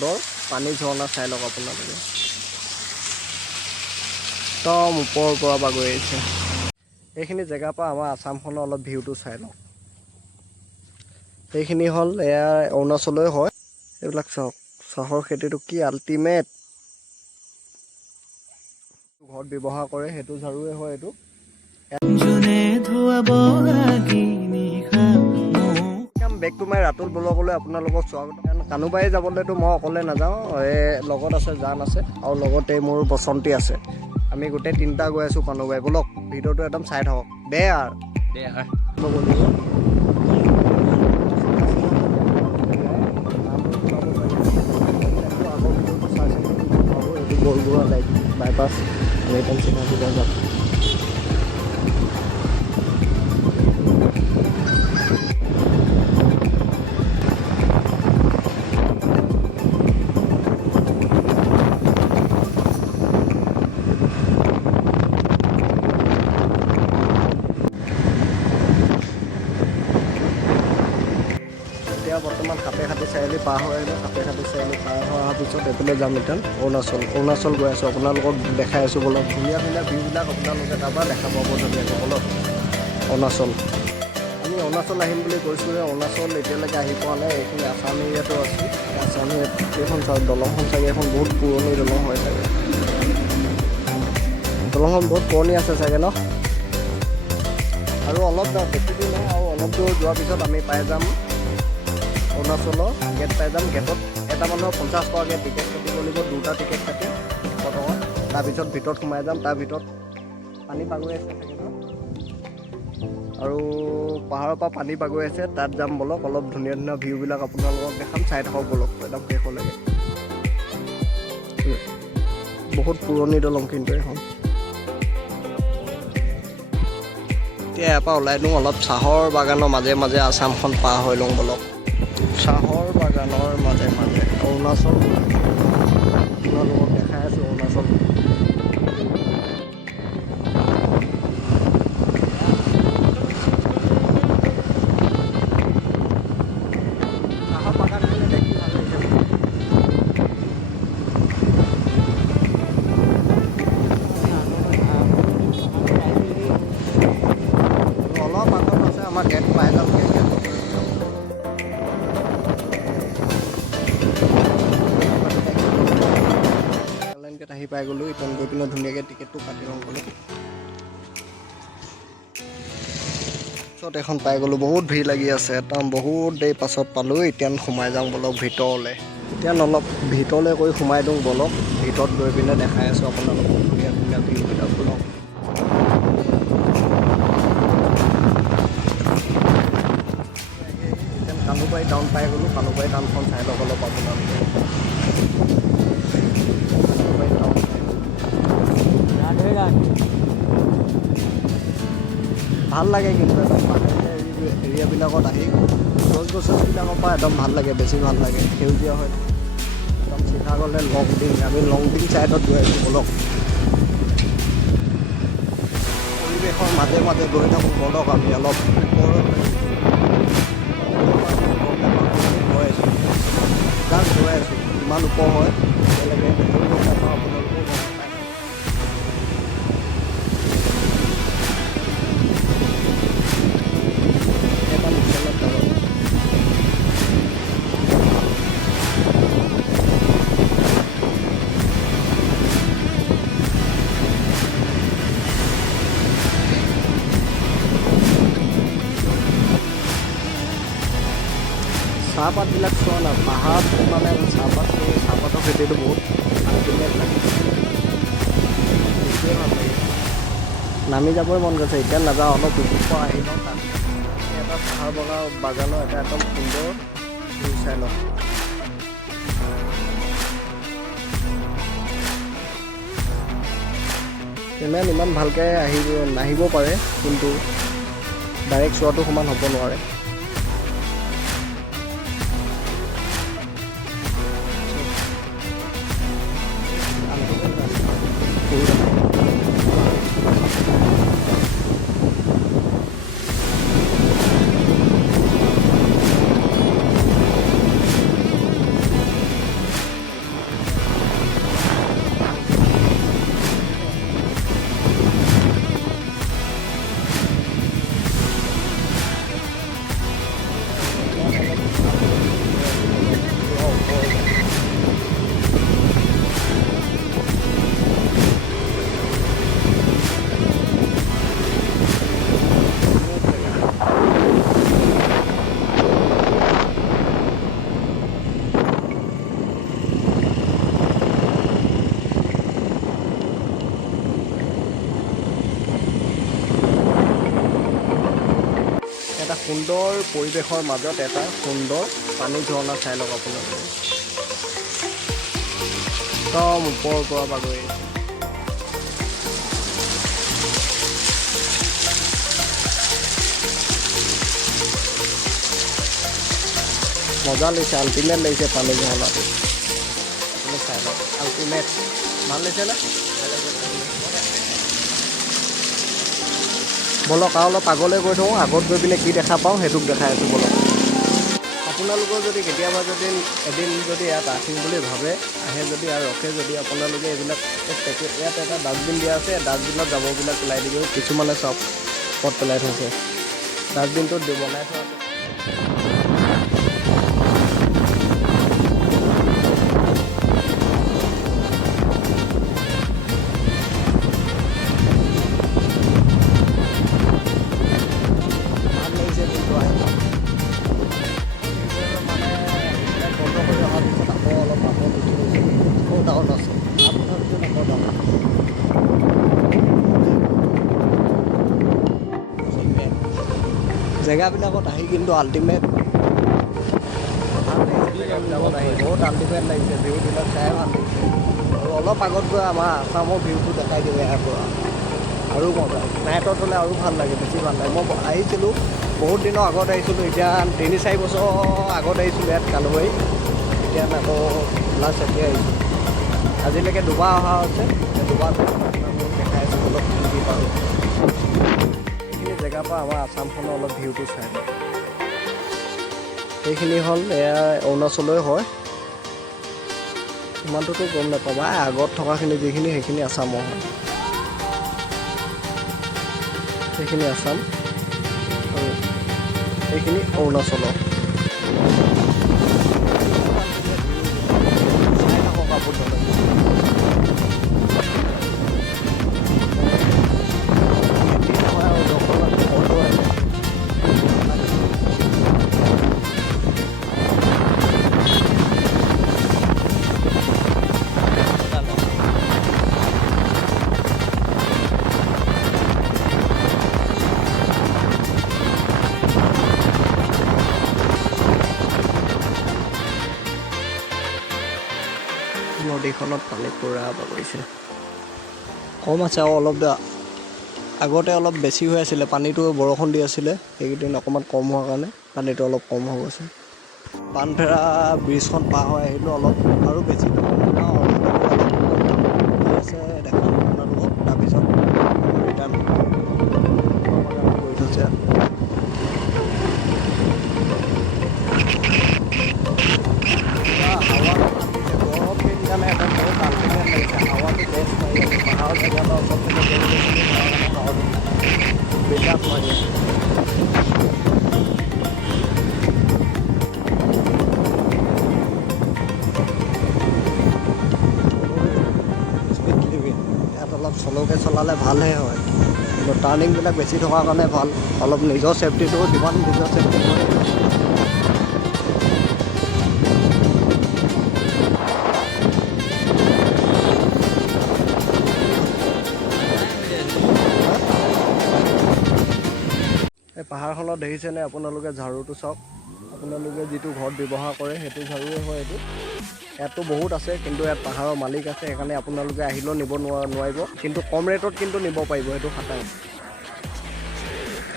সুন্দৰ পানী ঝৰ্ণা চাই লওক আপোনালোকে একদম ওপৰৰ পৰা গৈ আহিছে এইখিনি জেগাৰ পৰা আমাৰ আসামখনৰ অলপ ভিউটো চাই লওক এইখিনি হ'ল এয়া অৰুণাচললৈ হয় এইবিলাক চাওক চাহৰ খেতিটো কি আল্টিমেট ঘৰত ব্যৱহাৰ কৰে সেইটো ঝাৰুৱে হয় এইটো বেক টু মাই ৰাতুল ব্লগলৈ আপোনালোকক স্বাগতম কানুবাৰী যাবলৈতো মই অকলে নাযাওঁ লগত আছে জান আছে আৰু লগতে মোৰ বসন্তী আছে আমি গোটেই তিনিটা গৈ আছোঁ কানুবাৰী ব্লগ ভিডিঅ'টো একদম চাই থাকক বেয়া বৰগুৰা লাইক বাইপাছ আমি চিনাকি যাম বৰ্তমান সাপেখাতি চাৰিআলি পাৰ হৈ আহিলোঁ সাপেখাতি চাৰিআলি পাৰ হৈ অহাৰ পিছত এইফালে যাম এতিয়া অৰুণাচল গৈ আছোঁ আপোনালোকক দেখাই আছোঁ বলক ধুনীয়া ধুনীয়া ভিউবিলাক আপোনালোকে তাৰপৰা দেখা পাব ধুনীয়াকৈ বলক অৰুণাচল আমি অৰুণাচল আহিম বুলি কৈছোঁহে অৰুণাচল এতিয়ালৈকে আহি পোৱা নাই এইখিনি আছাম এৰিয়াতো আছোঁ আছাম এইখন চাওক দলংখন চাগে এখন বহুত পুৰণি দলং হয় চাগে দলংখন বহুত পুৰণি আছে চাগে ন আৰু অলপ বেছি দূৰ নহয় আৰু অলপ দূৰ যোৱাৰ পিছত আমি পাই যাম অৰুণাচলৰ গেট পাই যাম গেটত এটা মানুহৰ 50 টকাকৈ টিকেট কাটিব লাগিব দুটা টিকেট কাটি 100 টকা তাৰপিছত ভিতৰত সোমাই যাম তাৰ ভিতৰত পানী বাগৰি আছে চাগে ন আৰু পাহাৰৰ পৰা পানী বাগৰি আছে তাত যাম বলক অলপ ধুনীয়া ধুনীয়া ভিউবিলাক আপোনালোকক দেখাম চাই থাকক বলক একদম শেষলৈকে বহুত পুৰণি দলং কিন্তু এখন এতিয়া ইয়াৰ পৰা ওলাই দিওঁ অলপ চাহৰ বাগানৰ মাজে মাজে আছামখন পাৰ হৈ লওঁ বলক চাহৰ বাগানৰ মাজে মাজে অৰুণাচল আপোনালোকক দেখাই আছোঁ অৰুণাচল চাহৰ বাগানখিনি দেখি ভাল লাগিছে অলপ আগত আছে আমাৰ গেট পাই যামগৈ আহি পাই গ'লোঁ এতিয়া গৈ পিনে ধুনীয়াকৈ টিকেটটো কাটি লওঁ গ'লোঁ পিছত এখন পাই গ'লোঁ বহুত ভিৰ লাগি আছে একদম বহুত দেৰি পাছত পালোঁ এতিয়া সোমাই যাওঁ বলক ভিতৰলৈ এতিয়া অলপ ভিতৰলৈ কৰি সোমাই দিওঁ বলক ভিতৰত গৈ পিনে দেখাই আছোঁ আপোনালোকক ধুনীয়া ধুনীয়া ভিউবিলাক বলক এতিয়া কানুবাৰী টাউন পাই গ'লোঁ কানুবাৰী টাউনখন চাই লওক অলপ আপোনালোকে ভাল লাগে কিন্তু একদম পাহাৰীয়া এৰিয়াবিলাকত আহি গছ গছনিবিলাকৰ পৰা একদম ভাল লাগে বেছি ভাল লাগে সেউজীয়া হয় একদম চিধা গ'লে লংডিং আমি লংডিং ছাইডত গৈ আছোঁ বলক পৰিৱেশৰ মাজে মাজে গৈ থাকোঁ বলক আমি অলপ ওপৰত গৈ আছোঁ জাষ্ট গৈ আছোঁ ইমান ওপৰ হয় বেলেগে আপোনালোকেও চাহপাতবিলাক চোৱা না পাহাৰত মানে চাহপাতৰ খেতিটো বহুত আল্টিমেট লাগে সেইটোৱে ভাল লাগে নামি যাবই মন গৈছে এতিয়া নাযাওঁ অলপ ওপৰ আহি লওঁ তাত এটা চাহৰ বাগানৰ এটা একদম সুন্দৰ ভিউ চাই লওঁ ইমান ভালকৈ নাহিব পাৰে কিন্তু ডাইৰেক্ট চোৱাটো সমান হ'ব নোৱাৰে সুন্দৰ পৰিৱেশৰ মাজত এটা সুন্দৰ পানী ঝৰ্ণা চাই লওক আপোনালোকে। একদম ওপৰৰ পৰা বাগৰি মজা লাগিছে, আল্টিমেট লাগিছে পানী ঝৰ্ণাটো। চাই লওক আল্টিমেট, ভাল লাগিছেনে? বলক আৰু অলপ আগলৈ গৈ থওঁ, আগত গৈ পিনে কি দেখা পাওঁ সেইটোক দেখাই আছোঁ বলক। আপোনালোকৰ যদি কেতিয়াবা এদিন যদি ইয়াত আহিম বুলি ভাবে, আহে যদি আৰু ৰখে যদি, আপোনালোকে এইবিলাক ইয়াত এটা ডাষ্টবিন দিয়া আছে, ডাষ্টবিনত জাবৰবিলাক পেলাই দিব। কিছুমানে চব পট পেলাই থৈছে, ডাষ্টবিনটোত বনাই থোৱা আছে। জেগাবিলাকত আহি কিন্তু আল্টিমেট জেগাবিলাকত আহি বহুত আল্টিমেট লাগিছে, ভিউবিলাক চাই ভাল লাগিছে। আৰু অলপ আগত গৈ আমাৰ আছামৰ ভিউটো দেখাই দিলে ইয়াৰ পৰা আৰু মজা। নাইটত হ'লে আৰু ভাল লাগে, বেছি ভাল লাগে। মই আহিছিলোঁ বহুত দিনৰ আগত আহিছিলোঁ, এতিয়া 3-4 বছৰ আগত আহিছিলোঁ ইয়াত কালুবাৰী। এতিয়া আকৌ লাষ্ট এতিয়া আহিছোঁ। আজিলৈকে দুবাৰ অহা হৈছে, দুবাৰ দেখাই আছোঁ অলপ কি পাৰোঁ। এইখিনি জেগাৰ পৰা আমাৰ আছামখনৰ অলপ ভিউটো চাই লওঁ। এইখিনি হ'ল এয়া অৰুণাচললৈ হয়, ইমানটোতো গম নাপাবা। আগত থকাখিনি যিখিনি সেইখিনি আছামৰ হয়, সেইখিনি আছাম আৰু এইখিনি অৰুণাচলৰ। চাই থাকক আপোনালোকে। নদীখনত পানী পুৰা বাগৰিছে, কম আছে আৰু অলপ আগতে অলপ বেছি হৈ আছিলে পানীটো, বৰষুণ দি আছিলে এইকেইদিন অকণমান কম হোৱাৰ কাৰণে পানীটো অলপ কম হৈ গৈছে। পানফেৰা ব্ৰিজখন পাৰ হৈ আহিলোঁ, অলপ আৰু বেছি আছে দেখাম আপোনালোকক। তাৰপিছত ৰিটাৰ্ণ কৰি থৈছে। সেইকাৰণে এটা বহুত আল্টিমেট লাগিছে, হাৱাটো বেষ্ট মাৰি আছে। পাহাৰৰ জেগা এটা ওচৰত থাকে, হাৱাটো বিন্দাছ মাৰি আছে। স্পীড লিমিট ইয়াত অলপ শ্ল'কৈ চলালে ভালহে হয়, কিন্তু টাৰ্ণিংবিলাক বেছি থকাৰ কাৰণে ভাল। অলপ নিজৰ ছেফটিটো যিমান নিজৰ ছেফটি হয়। এই পাহাৰখনত দেখিছেনে আপোনালোকে, ঝাৰুটো চাওক। আপোনালোকে যিটো ঘৰত ব্যৱহাৰ কৰে সেইটো ঝাৰুৱে হয় এইটো। ইয়াততো বহুত আছে, কিন্তু ইয়াত পাহাৰৰ মালিক আছে, সেইকাৰণে আপোনালোকে আহিলেও নিব নোৱাৰিব, কিন্তু কম ৰেটত কিন্তু নিব পাৰিব, সেইটো খাটাং।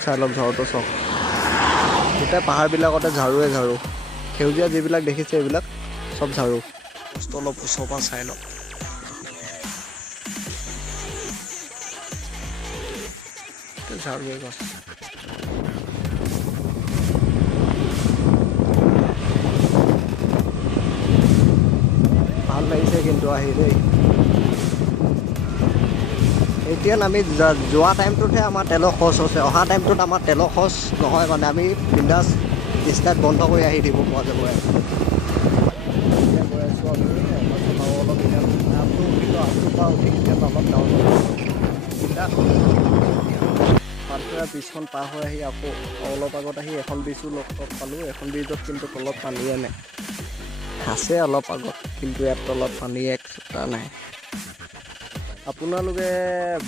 চাই লওক ঝাৰুটো চাওক, গোটেই পাহাৰবিলাকতে ঝাৰুৱে ঝাৰু। সেউজীয়া যিবিলাক দেখিছে এইবিলাক চব ঝাৰু। বস্তু অলপ ওচৰৰ পৰা চাই লওক। ঝাৰুৱে গছ। ভাল লাগিছে কিন্তু আহি দেই। এতিয়া আমি যোৱা টাইমটোতহে আমাৰ তেলৰ খৰচ হৈছে, অহা টাইমটোত আমাৰ তেলৰ খৰচ নহয়, মানে আমি বিন্দাছ ষ্টাৰ্ট বন্ধ কৰি আহি দিব পৰা যাব। এতিয়া গৈ আছোঁ আমি অলপ আপটো উঠিলোঁ, আপটোৰ পৰা উঠি এতিয়া তলত ডাউন বিন্দাছ পানফেৰা ব্ৰিজখন পাৰ হৈ আহি আকৌ অলপ আগত আহি এখন ব্ৰিজো লগ পালোঁ। এখন ব্ৰিজত কিন্তু তলত পানীয়ে নাই, আছে অলপ আগত, কিন্তু ইয়াত তলত পানী এক ফুটা নাই। আপোনালোকে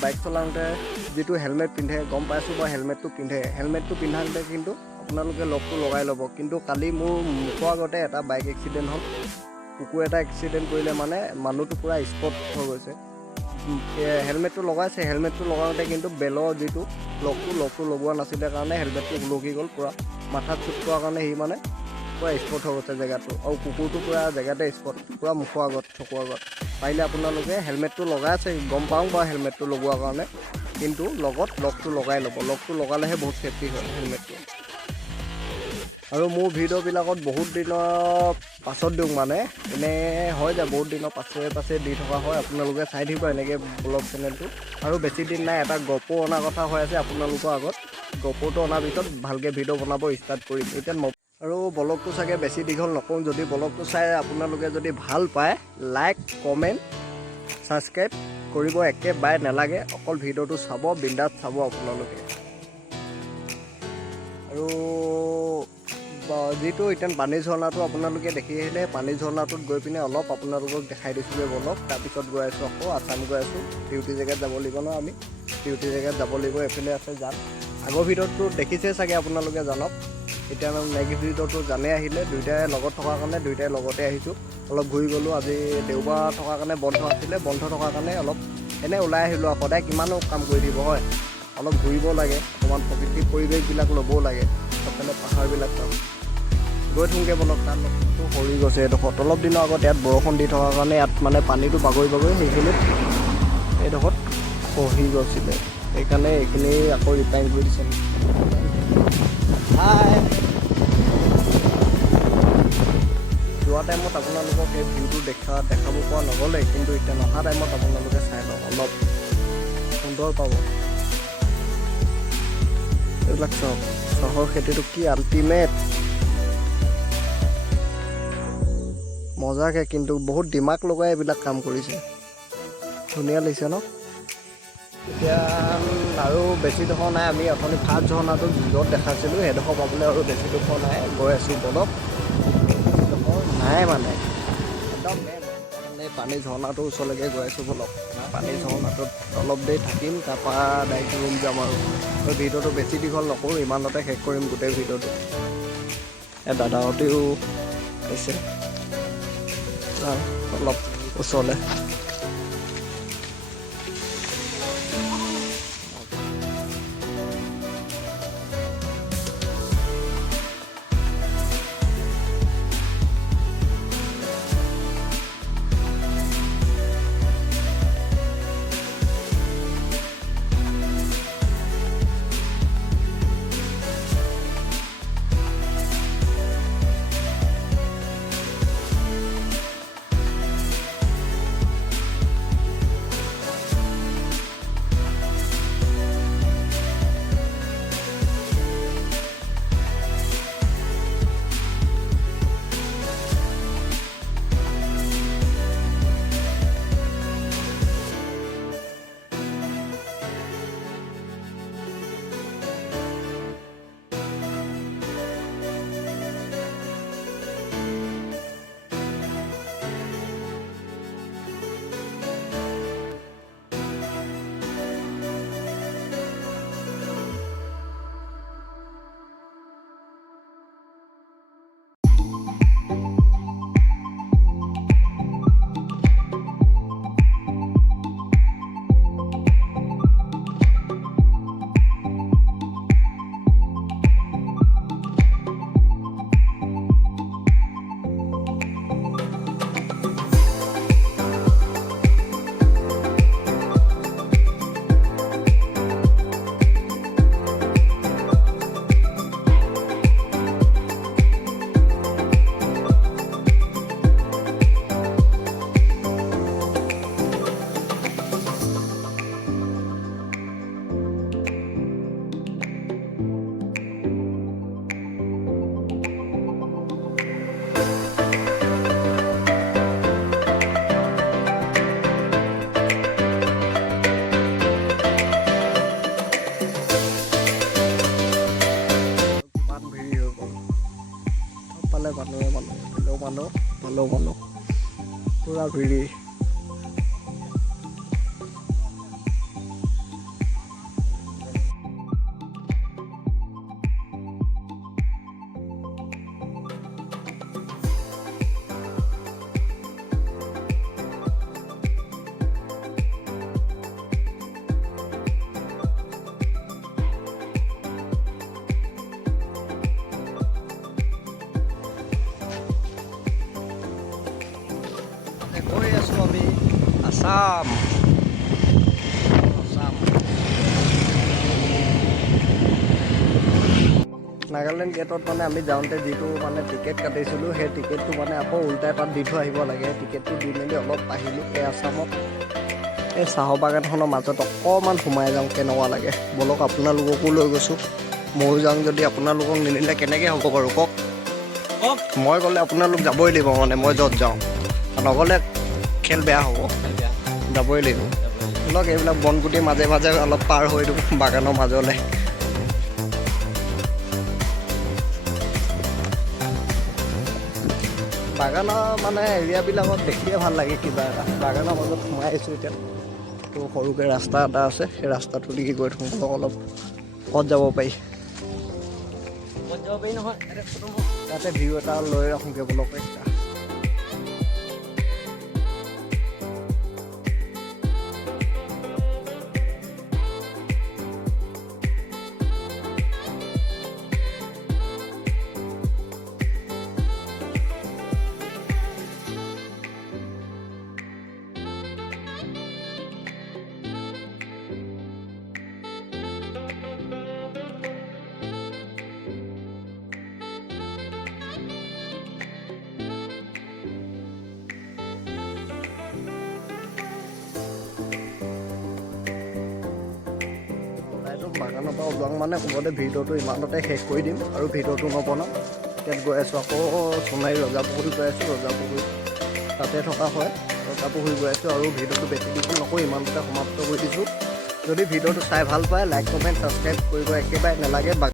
বাইক চলাওঁতে যিটো হেলমেট পিন্ধে গম পাইছোঁ বাৰু হেলমেটটো পিন্ধে, হেলমেটটো পিন্ধাতে কিন্তু আপোনালোকে লগটো লগাই ল'ব। কিন্তু কালি মোৰ মুখৰ আগতে এটা বাইক এক্সিডেণ্ট হ'ল। কুকুৰ এটা এক্সিডেণ্ট কৰিলে মানে মানুহটো পূৰা স্পট হৈ গৈছে। হেলমেটটো লগাইছে, হেলমেটটো লগাওঁতে কিন্তু বেলৰ যিটো লগটো লগোৱা নাছিলে কাৰণে হেলমেটটো উলকি গ'ল। পূৰা মাথাত চুট পোৱাৰ কাৰণে সি মানে পূৰা স্পট হৈ গৈছে জেগাটো, আৰু কুকুৰটো পূৰা জেগাতে স্পট, পূৰা মুখৰ আগত চকুৰ আগত। পাৰিলে আপোনালোকে হেলমেটটো লগাই আছে, গম পাওঁ বাৰু হেলমেটটো লগোৱাৰ কাৰণে, কিন্তু লগত লগটো লগাই ল'ব। লগটো লগালেহে বহুত ছেফটি হয় হেলমেটটো। আৰু মোৰ ভিডিঅ'বিলাকত বহুত দিনৰ পাছত দিওঁ, মানে এনেই হৈ যায় বহুত দিনৰ পাছে দি থকা হয়। আপোনালোকে চাই থাকিব এনেকৈ ব্লগ চেনেলটো। আৰু বেছি দিন নাই, এটা গপ্ৰ অনাৰ কথা হৈ আছে আপোনালোকৰ আগত। গপ্ৰটো অনাৰ পিছত ভালকৈ ভিডিঅ' বনাব ষ্টাৰ্ট কৰিম এতিয়া। আৰু ব্লগটো চাগে বেছি দীঘল নকৰোঁ। যদি ব্লগটো চাই আপোনালোকে যদি ভাল পায়, লাইক কমেণ্ট ছাবস্ক্ৰাইব কৰিব একেবাৰে নালাগে। অকল ভিডিঅ'টো চাব, বিন্দাছ চাব আপোনালোকে। আৰু যিটো এতিয়া পানী ঝৰ্ণাটো আপোনালোকে দেখি আহিলে, পানী ঝৰ্ণাটোত গৈ পিনে অলপ আপোনালোকক দেখাই দিছোঁগৈ ব্লগ। তাৰপিছত গৈ আছোঁ আকৌ আছাম গৈ আছোঁ। ডিউটি জেগাত যাব লাগিব ন, আমি ডিউটি জেগাত যাব লাগিব। এইফালে আছে যাম। আগৰ ভিডিঅ'টো দেখিছে চাগে আপোনালোকে, জানক। এতিয়া নেক্সট ভিডিঅ'টো জানে আহিলে, দুয়োটাই লগত থকাৰ কাৰণে দুয়োটাই লগতে আহিছোঁ। অলপ ঘূৰি গ'লোঁ। আজি দেওবাৰ থকাৰ কাৰণে বন্ধ আছিলে, বন্ধ থকাৰ কাৰণে অলপ এনেই ওলাই আহিলোঁ। আৰু সদায় কিমানো কাম কৰি দিব হয়, অলপ ঘূৰিব লাগে, অকণমান প্ৰকৃতিৰ পৰিৱেশবিলাক ল'বও লাগে। চবফালে পাহাৰবিলাক চাম, গৈ থোংগে বলক। তাতটো সৰি গৈছে এইডোখৰত। অলপ দিনৰ আগত ইয়াত বৰষুণ দি থকাৰ কাৰণে ইয়াত মানে পানীটো বাগৰি সেইখিনিত এইডোখৰত খহি গৈছিলে। সেইকাৰণে এইখিনি আকৌ ৰিপেয়াৰিং কৰি দিছে। যোৱা টাইমত আপোনালোকক এই ভিউটো দেখাব পৰা নগ'লে, কিন্তু এতিয়া নহা টাইমত আপোনালোকে চাই লওক, অলপ সুন্দৰ পাব। এইবিলাক চাওক, চহৰ খেতিটো কি আল্টিমেট মজাকে, কিন্তু বহুত দিমাগ লগাই এইবিলাক কাম কৰিছে। ধুনীয়া লাগিছে ন। এতিয়া আৰু বেছি ডোখৰ নাই। আমি অথনি ফাৰ্ষ্ট ঝৰ্ণাটো য'ত দেখাইছিলোঁ সেইডোখৰ পাবলৈ আৰু বেছি ডোখৰ নাই। গৈ আছোঁ বলক, ডোখৰ নাই মানে একদম পানী ঝৰ্ণাটোৰ ওচৰলৈকে গৈ আছোঁ বলক। পানী ঝৰ্ণাটোত অলপ দেৰি থাকিম, তাৰপৰা ডাইৰেক্ট ৰুম যাম। আৰু ভিডিঅ'টো বেছি দীঘল নকৰোঁ, ইমানতে শেষ কৰিম গোটেই ভিডিঅ'টো। দাদাহঁতেও আহিছে অলপ ওচৰলৈ। মানুহ পুৰা ভিৰি। গৈ আছোঁ আমি আসাম। নাগালেণ্ড গেটত মানে আমি যাওঁতে যিটো মানে টিকেট কাটিছিলোঁ সেই টিকেটটো মানে আকৌ উল্টাই তাত দি থৈ আহিব লাগে। টিকেটটো দি মেলি অলপ আহিলোঁ এই আসামত। এই চাহ বাগানখনৰ মাজত অকণমান সোমাই যাওঁ কেনেকুৱা লাগে। বলক আপোনালোককো লৈ গৈছোঁ। ময়ো যাওঁ যদি আপোনালোকক নিনিলে কেনেকৈ হ'ব বাৰু কওক। মই গ'লে আপোনালোক যাবই লাগিব মানে মই য'ত যাওঁ। নগ'লে খেল বেয়া হ'ব, যাবই লাগিব। ধৰক এইবিলাক বনগুটিৰ মাজে মাজে অলপ পাৰ হৈ দিওঁ বাগানৰ মাজলৈ। বাগানৰ মানে এৰিয়াবিলাকত দেখিয়ে ভাল লাগে কিবা এটা। বাগানৰ মাজত সোমাই আহিছোঁ এতিয়া। তো সৰুকৈ ৰাস্তা এটা আছে, সেই ৰাস্তাটো দি গৈ থাকোঁ অলপ। ক'ত যাব পাৰি নহয়, ইয়াতে ভিউ এটা লৈ ৰাখোঁগৈ বলক। বাগানৰ পৰা ওলাওঁ মানে ক'বতে ভিডিঅ'টো ইমানতে শেষ কৰি দিম আৰু ভিডিঅ'টো নবনাওঁ। ইয়াত গৈ আছোঁ আকৌ সোণাৰী ৰজাপুখুৰী গৈ আছোঁ। ৰজাপুখুৰী তাতে থকা হয়, ৰজাপুখুৰী গৈ আছোঁ আৰু ভিডিঅ'টো বেছি দীঘল নকৰি ইমানতে সমাপ্ত কৰি দিছোঁ। যদি ভিডিঅ'টো চাই ভাল পায় লাইক কমেণ্ট ছাবস্ক্ৰাইব কৰিব একেবাৰে নালাগে।